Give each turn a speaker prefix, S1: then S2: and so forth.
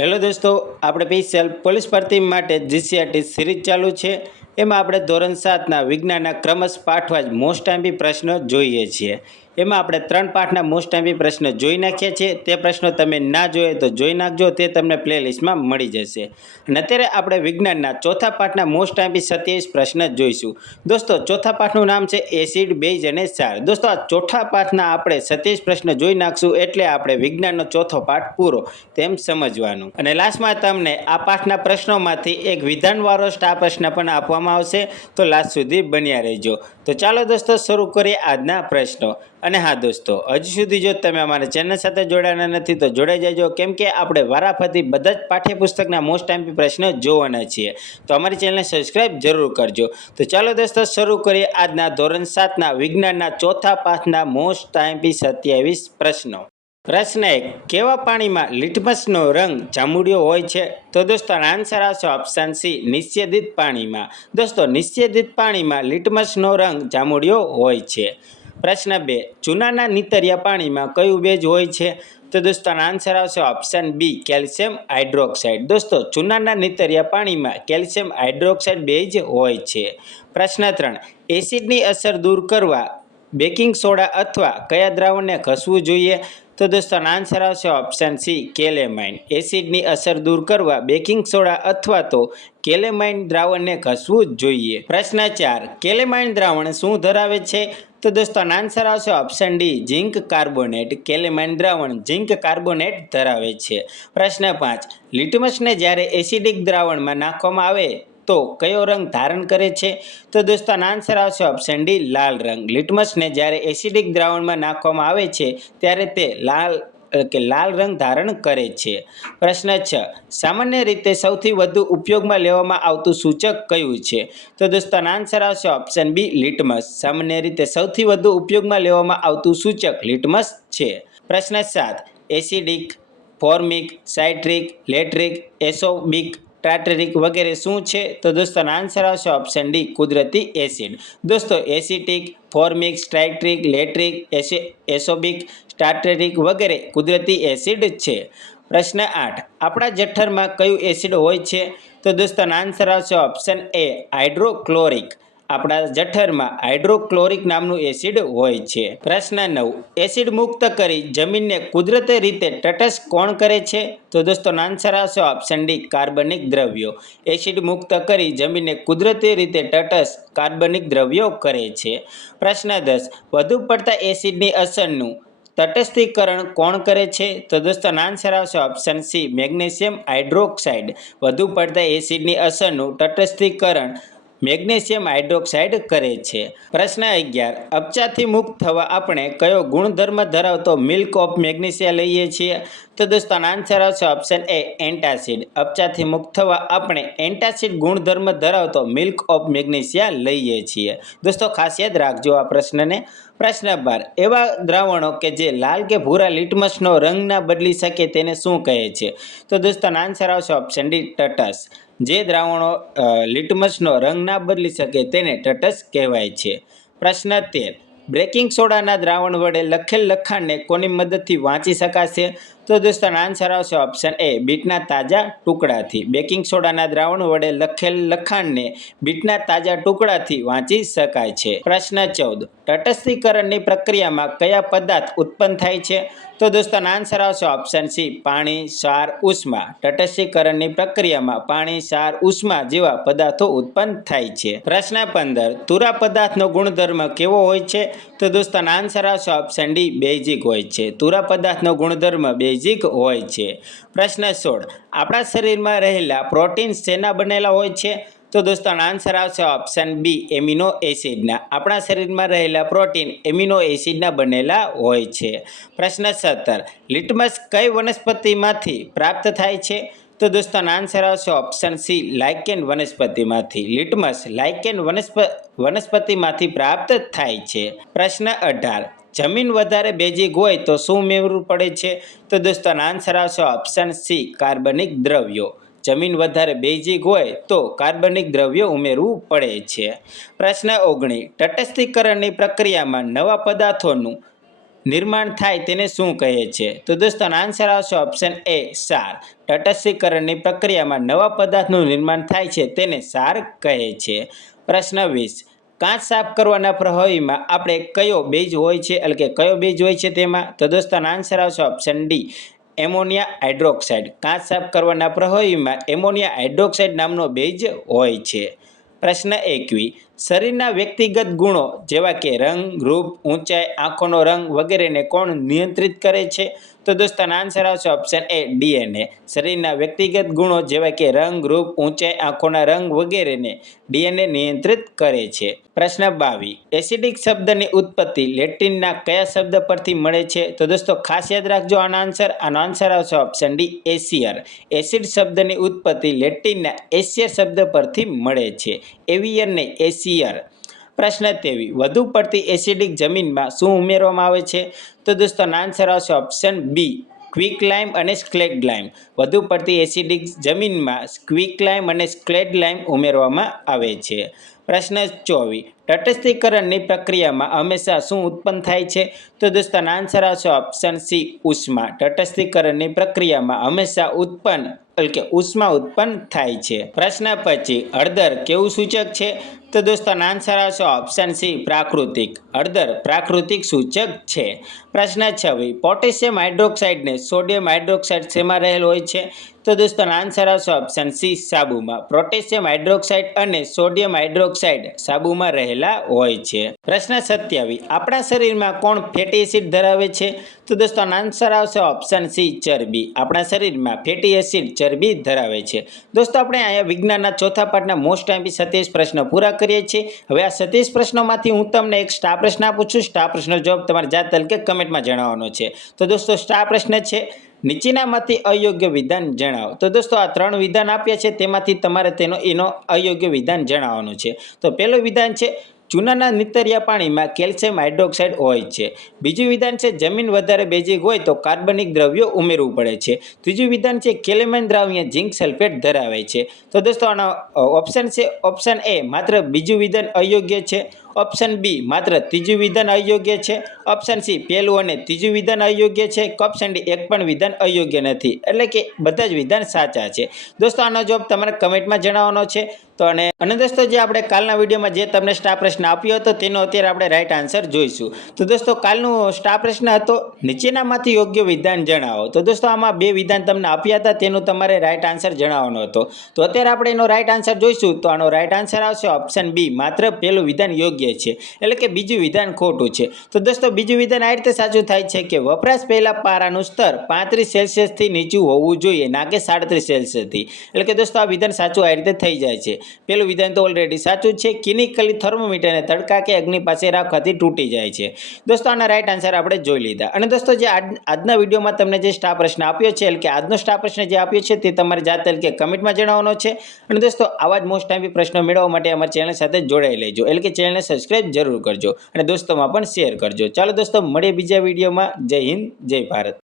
S1: Hello દોસ્તો, આપણે PCL police ભરતી માટે જીસીઆરટી સિરીઝ ચાલુ છે. એમાં આપણે ધોરણ સાતના વિજ્ઞાનના ક્રમશ પાઠવા જ મોસ્ટ ટાઈમ્પી પ્રશ્નો જોઈએ છીએ. એમાં આપણે ત્રણ પાઠના મોસ્ટ એમ્પી પ્રશ્ન જોઈ નાખ્યા છે. તે પ્રશ્નો તમે ના જોઈએ તો જોઈ નાખજો, તે તમને પ્લેલિસ્ટમાં મળી જશે. અને અત્યારે આપણે વિજ્ઞાનના ચોથા પાઠના મોસ્ટ એમ્પી સત્યાવીસ પ્રશ્ન જોઈશું. દોસ્તો, ચોથા પાઠનું નામ છે એસિડ, બેઝ અને સાર દોસ્તો, આ ચોથા પાઠના આપણે સત્યાવીસ પ્રશ્ન જોઈ નાખશું એટલે આપણે વિજ્ઞાનનો ચોથો પાઠ પૂરો તેમ સમજવાનું. અને લાસ્ટમાં તમને આ પાઠના પ્રશ્નોમાંથી એક વિધાનવાળો સ્ટાર પ્રશ્ન પણ આપવામાં આવશે. તો લાસ્ટ સુધી બન્યા રહેજો. તો ચાલો દોસ્તો, શરૂ કરીએ આજના પ્રશ્નો. અને હા દોસ્તો, હજુ સુધી જો તમે અમારા ચેનલ સાથે જોડાના નથી, તો જોડાઈ જજો. કેમ કે આપણે વારાફરતી બધા જ પાઠ્યપુસ્તકના મોસ્ટ ટાઈમ પ્રશ્નો જોવાના છીએ. તો અમારી ચેનલને સબસ્ક્રાઇબ જરૂર કરજો. તો ચાલો દોસ્તો, શરૂ કરીએ આજના ધોરણ સાતના વિજ્ઞાનના ચોથા પાઠના મોસ્ટ ટાઈમ સત્યાવીસ પ્રશ્નો. પ્રશ્ન એક, કેવા પાણીમાં લિટમસનો રંગ જાંબુડિયો હોય છે? તો દોસ્તો આન્સર આવશે ઓપ્શન સી નિષેધિત પાણીમાં. દોસ્તો, નિષેધિત પાણીમાં લિટમસનો રંગ જાંબુડિયો હોય છે. પ્રશ્ન બે, ચૂનાના નીતરિયા પાણીમાં કયું બેજ હોય છે? તો દોસ્તો આન્સર આવશે ઓપ્શન બી કેલ્શિયમ હાઇડ્રોક્સાઇડ. દોસ્તો, ચૂનાના નીતરિયા પાણીમાં કેલ્શિયમ હાઇડ્રોક્સાઇડ બેજ હોય છે. પ્રશ્ન ત્રણ, એસિડની અસર દૂર કરવા, બેકિંગ સોડા અથવા કયા દ્રાવણને ઘસવું જોઈએ? તો દોસ્તો આન્સર આવશે ઓપ્શન સી કેલેમાઇન એસિડની અસર દૂર કરવા બેકિંગ સોડા અથવા તો કેલેમાઇન દ્રાવણને ઘસવું જ જોઈએ. પ્રશ્ન ચાર કેલેમાઇન દ્રાવણ શું ધરાવે છે? તો દોસ્તો આન્સર આવશે option D zinc carbonate calamine દ્રાવણ ઝિંક કાર્બોનેટ ધરાવે છે. પ્રશ્ન પાંચ લિટમસને જ્યારે એસિડિક દ્રાવણમાં નાખવામાં આવે તો કયો રંગ ધારણ કરે છે? તો દોસ્તો આન્સર આવશે ઓપ્શન ડી લાલ રંગ. લિટમસને જ્યારે એસિડિક દ્રાવણમાં નાખવામાં આવે છે, ત્યારે તે લાલ કે લાલ રંગ ધારણ કરે છે. પ્રશ્ન છ. સામાન્ય રીતે સૌથી વધુ ઉપયોગમાં લેવામાં આવતું સૂચક કયું છે? તો દોસ્તો આન્સર આવશે ઓપ્શન બી લિટમસ. સામાન્ય રીતે સૌથી વધુ ઉપયોગમાં લેવામાં આવતું સૂચક લિટમસ છે. પ્રશ્ન સાત. Acidic, formic, citric, lactic, ascorbic tartaric વગેરે શું છે? તો દોસ્તો આન્સર આવશે ઓપ્શન ડી કુદરતી એસિડ દોસ્તો એસિટિક ફોર્મિક સ્ટ્રાઇટ્રિક લેટ્રિક એસે એસોબિક સ્ટાટરિક વગેરે કુદરતી એસિડ છે. પ્રશ્ન આઠ. આપણા જઠરમાં કયું એસિડ હોય છે? તો દોસ્તો આન્સર આવશે ઓપ્શન એ હાઇડ્રોક્લોરિક આપણા જઠરમાં હાઇડ્રોક્લોરિક નામનું એસિડ હોય છે. પ્રશ્ન નવ, એસિડ મુક્ત કરી જમીનને કુદરતી રીતે તટસ્થ કોણ કરે છે? તો દોસ્તો આન્સર આવશે ઓપ્શન ડી, કાર્બનિક દ્રવ્યો. એસિડ મુક્ત કરી જમીનને કુદરતી રીતે તટસ્થ કાર્બનિક દ્રવ્યો કરે છે. પ્રશ્ન દસ, વધુ પડતા એસિડની અસરનું તટસ્થીકરણ કોણ કરે છે? તો દોસ્તો આન્સર આવશે ઓપ્શન સી, મેગ્નેશિયમ હાઇડ્રોક્સાઇડ. વધુ પડતા એસિડની અસરનું તટસ્થીકરણ મેગ્નેશિયમ હાઇડ્રોક્સાઇડ કરે છે. પ્રશ્ન અગિયાર. અપચાથી મુક્ત થવા આપણે કયો ગુણધર્મ ધરાવતો મિલ્ક ઓફ મેગ્નેશિયા લઈએ છીએ? તો દોસ્તો આન્સર આવશે ઓપ્શન એ એન્ટાસિડ. અપચાથી મુક્ત થવા આપણે એન્ટાસિડ ગુણધર્મ ધરાવતો મિલ્ક ઓફ મેગ્નેશિયા લઈએ છીએ. દોસ્તો, ખાસ યાદ રાખજો આ પ્રશ્નને. પ્રશ્ન બાર. એવા દ્રાવણો કે જે લાલ કે ભૂરા લિટમસનો રંગ ના બદલી શકે તેને શું કહે છે? તો દોસ્તો આન્સર આવશે ઓપ્શન ડી ટટસ. જે દ્રાવણો લિટમસનો રંગ ના બદલી શકે તેને ટટસ કહેવાય છે. પ્રશ્ન તેર. બ્રેકિંગ સોડાના દ્રાવણ વડે લખેલ લખાણને કોની મદદથી વાંચી શકાશે? તો દોસ્તો આન્સર આવશે ઓપ્શન એ બીટના તાજા ટુકડાથી. બેકિંગ સોડાના દ્રાવણ વડે લખેલ લખાણને બીટના તાજા ટુકડાથી વાંચી શકાય છે. પ્રશ્ન ચૌદ, તટસ્થીકરણની પ્રક્રિયામાં કયા પદાર્થ ઉત્પન્ન થાય છે? તો દોસ્તો આન્સર આવશે ઓપ્શન સી પાણી સાર ઉષ્મા. તટસ્થીકરણની પ્રક્રિયામાં પાણી સાર ઉષ્મા જેવા પદાર્થો ઉત્પન્ન થાય છે. પ્રશ્ન પંદર, તુરા પદાર્થનો ગુણધર્મ કેવો હોય છે? તો દોસ્તો આન્સર આવશે ઓપ્શન ડી બેઝિક હોય છે. તુરા પદાર્થનો ગુણધર્મ બેઝિક હોય છે. પ્રશ્ન સોળ. આપણા શરીરમાં રહેલા પ્રોટીન શેના બનેલા હોય છે? તો દોસ્તો આન્સર આવશે ઓપ્શન બી એમિનો એસિડના આપણા શરીરમાં રહેલા પ્રોટીન એમિનો એસિડના બનેલા હોય છે. પ્રશ્ન સત્તર. લિટમસ કઈ વનસ્પતિમાંથી પ્રાપ્ત થાય છે? તો દોસ્તો આન્સર આવશે ઓપ્શન સી લાઇકેન વનસ્પતિમાંથી. લિટમસ લાઇકેન વનસ્પ, વનસ્પતિમાંથી પ્રાપ્ત થાય છે. પ્રશ્ન અઢાર. જમીન વધારે બેઝિક હોય તો શું મેળવવું પડે છે? તો દોસ્તો આન્સર આવશે ઓપ્શન સી કાર્બનિક દ્રવ્યો. જમીન વધારે બેઝિક હોય તો કાર્બનિક દ્રવ્યો ઉમેરવું પડે છે. પ્રશ્ન ઓગણીસ તટસ્થીકરણની પ્રક્રિયામાં નવા પદાર્થોનું નિર્માણ થાય તેને શું કહે છે? તો દોસ્તો આન્સર આવશે ઓપ્શન એ સાર. તટસ્થીકરણની પ્રક્રિયામાં નવા પદાર્થનું નિર્માણ થાય છે તેને સાર કહે છે. પ્રશ્ન વીસ કાચ સાફ કરવાના પ્રવાહીમાં આપણે કયો બેઝ હોય છે, એટલે કે કયો બેઝ હોય છે તેમાં, તો દોસ્તો આન્સર આવશે ઓપ્શન ડી એમોનિયા હાઇડ્રોક્સાઇડ. કાચ સાફ કરવાના પ્રવાહીમાં એમોનિયા હાઇડ્રોક્સાઇડ નામનો બેઝ હોય છે. પ્રશ્ન એકવી શરીરના વ્યક્તિગત ગુણો જેવા કે રંગ, રૂપ, ઊંચાઈ, આંખોનો રંગ વગેરેને કોણ નિયંત્રિત કરે છે? તો દોસ્તો આન્સર આવશે ઓપ્શન એ ડીએનએ શરીરના વ્યક્તિગત ગુણો જેવા કે રંગ, રૂપ, ઊંચાઈ, આંખોના રંગ વગેરેને ડીએનએ નિયંત્રિત કરે છે. પ્રશ્ન બાવી. એસિડિક શબ્દની ઉત્પત્તિ લેટિનના કયા શબ્દ પરથી મળે છે? તો દોસ્તો, ખાસ યાદ રાખજો આનો આન્સર આનો આન્સર આવશે ઓપ્શન ડી એસિયર. એસિડ શબ્દની ઉત્પત્તિ લેટિનના એશિયર શબ્દ પરથી મળે છે. એવિયર ને એશિયર પ્રશ્ન તેવી, વધુ પડતી એસિડિક જમીનમાં શું ઉમેરવામાં આવે છે? તો દોસ્તો આન્સર આવશે ઓપ્શન બી ક્વિક લાઇમ અને સ્ક્લેડ લાઇમ વધુ પડતી એસિડિક જમીનમાં ક્વિક લાઇમ અને સ્ક્લેડ લાઇમ ઉમેરવામાં આવે છે. પ્રશ્ન ચોવીસ, તટસ્થીકરણની પ્રક્રિયામાં હંમેશા શું ઉત્પન્ન થાય છે? તો દોસ્તો આન્સર આવશે ઓપ્શન સી ઉષ્મા. તટસ્થીકરણની પ્રક્રિયામાં હંમેશા ઉત્પન્ન એટલે કે ઉષ્મા ઉત્પન્ન થાય છે. પ્રશ્ન પછી, હળદર કેવું સૂચક છે? તો દોસ્તો આન્સર આવશે ઓપ્શન સી પ્રાકૃતિક. હળદર પ્રાકૃતિક સૂચક છે. પ્રશ્ન છવ્વી પોટેશિયમ હાઇડ્રોક્સાઇડને સોડિયમ હાઇડ્રોક્સાઇડ શેમાં રહેલ હોય છે? તો દોસ્તો આન્સર આવશે ઓપ્શન સી સાબુમાં. પોટેશિયમ હાઇડ્રોક્સાઇડ અને સોડિયમ હાઇડ્રોક્સાઇડ સાબુમાં રહેલા હોય છે. પ્રશ્ન સત્યાવી આપણા શરીરમાં કોણ ફેટી એસિડ ધરાવે છે? તો દોસ્તો આન્સર આવશે ઓપ્શન સી ચરબી. આપણા શરીરમાં ફેટી એસિડ ચરબી ધરાવે છે. દોસ્તો આપણે અહીંયા વિજ્ઞાનના ચોથા પાઠના મોસ્ટ એમ્પી સત્યાવીસ પ્રશ્નો પૂરા કરીએ છીએ. હવે આ સત્યાવીસ પ્રશ્નોમાંથી હું તમને એક સ્ટાર પ્રશ્ન આપું છું. સ્ટાર પ્રશ્નનો જવાબ તમારે જાત તરીકે કમેન્ટમાં જણાવવાનો છે. તો દોસ્તો સ્ટાર પ્રશ્ન છે નીચેનામાંથી અયોગ્ય વિધાન જણાવો. તો દોસ્તો, આ ત્રણ વિધાન આપ્યા છે, તેમાંથી તમારે તેનો, એનો અયોગ્ય વિધાન જણાવવાનું છે. તો પહેલું વિધાન છે, ચૂનાના નીતરિયા પાણીમાં કેલ્શિયમ હાઇડ્રોક્સાઇડ હોય છે. બીજું વિધાન છે, જમીન વધારે બેઝિક હોય તો કાર્બનિક દ્રવ્યો ઉમેરવું પડે છે. ત્રીજું વિધાન છે કેલેમાઇન દ્રાવ્ય ઝિંક સલ્ફેટ ધરાવે છે. તો દોસ્તો, આનો ઓપ્શન છે ઓપ્શન એ માત્ર બીજું વિધાન અયોગ્ય છે ઓપ્શન બી માત્ર ત્રીજું વિધાન અયોગ્ય છે. ઓપ્શન સી પહેલું અને ત્રીજું વિધાન અયોગ્ય છે. ઓપ્શન ડી એક પણ વિધાન અયોગ્ય નથી. એટલે કે બધા જ વિધાન સાચા છે. દોસ્તો, આનો જવાબ તમારે કમેન્ટમાં જણાવવાનો છે. તો અને અને દોસ્તો, જે આપણે કાલના વિડીયોમાં જે તમને સ્ટાર પ્રશ્ન આપ્યો હતો, તેનો અત્યારે આપણે રાઈટ આન્સર જોઈશું. તો દોસ્તો, કાલનું સ્ટાર પ્રશ્ન હતો, નીચેનામાંથી યોગ્ય વિધાન જણાવો. તો દોસ્તો, આમાં બે વિધાન તમને આપ્યા હતા, તેનું તમારે રાઈટ આન્સર જણાવવાનો હતો. તો અત્યારે આપણે એનો રાઈટ આન્સર જોઈશું. તો આનો રાઈટ આન્સર આવશે ઓપ્શન બી માત્ર પહેલું વિધાન યોગ્ય છે. એટલે કે બીજું વિધાન ખોટું છે. તો દોસ્તો, બીજું વિધાન આ રીતે સાચું થાય છે કે વપરાશ પહેલાં પારાનું સ્તર પાંત્રીસ સેલ્સિયસથી નીચું હોવું જોઈએ, ના કે સાડત્રીસ સેલ્સિયસથી. એટલે કે દોસ્તો, આ વિધાન સાચું આ રીતે થઈ જાય છે. પેલું વિધાન તો ઓલરેડી સાચું છે. કિનિકલી થર્મોમીટરને તડકા કે અગ્નિ પાસે રાખવાથી તૂટી જાય છે. દોસ્તો, આના રાઈટ આન્સર આપણે જોઈ લીધા. અને દોસ્તો, જે આજ, આજના વિડીયોમાં તમને જે સ્ટાર પ્રશ્ન આપ્યો છે, એટલે કે આજનો સ્ટાર પ્રશ્ન જે આપ્યો છે, તે તમારે જાત કે કમેન્ટમાં જણાવવાનો છે. અને દોસ્તો, આવા જ મોસ્ટ ટાઈમ પ્રશ્નો મેળવવા માટે અમારી ચેનલ સાથે જોડાઈ લેજો. એટલે કે ચેનલને સબસ્ક્રાઈબ જરૂર કરજો. અને દોસ્તોમાં પણ શેર કરજો. ચાલો દોસ્તો, મળીએ બીજા વિડીયોમાં જય હિન્દ, જય ભારત.